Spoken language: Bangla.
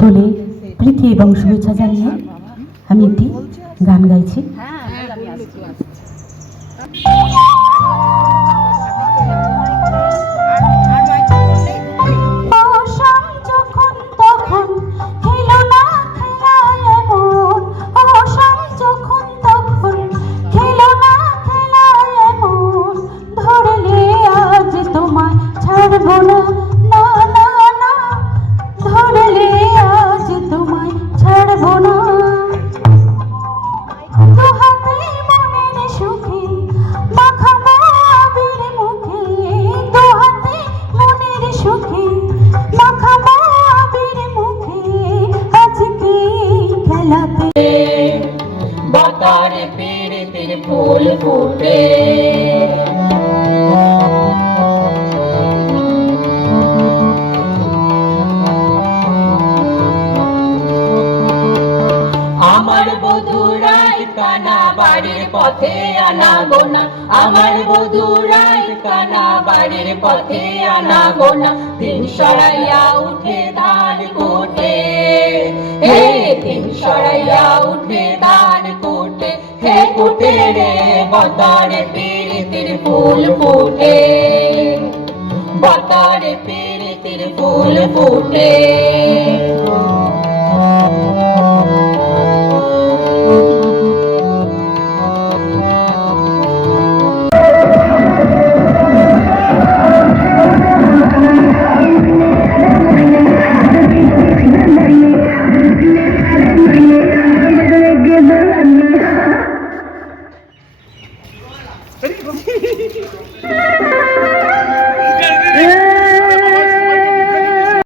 দোলে প্রীতি এবং শুভেচ্ছা জানিয়ে আমি একটি গান গাইছি। বাতারে প্রীতির ফুল ফুটে আমার বধুরাই কানা বাড়ির পথে আনা গোনা, আমার বধুরাই কানা বাড়ির পথে আনা গোনা। দিন সরাইয়া উঠে ধান কুটে, হে দিন সরাইয়া উঠে ধান কুটে, হে কুটে রে বাতারে প্রীতির ফুল ফুটে, বাতারে প্রীতির ফুল ফুটে।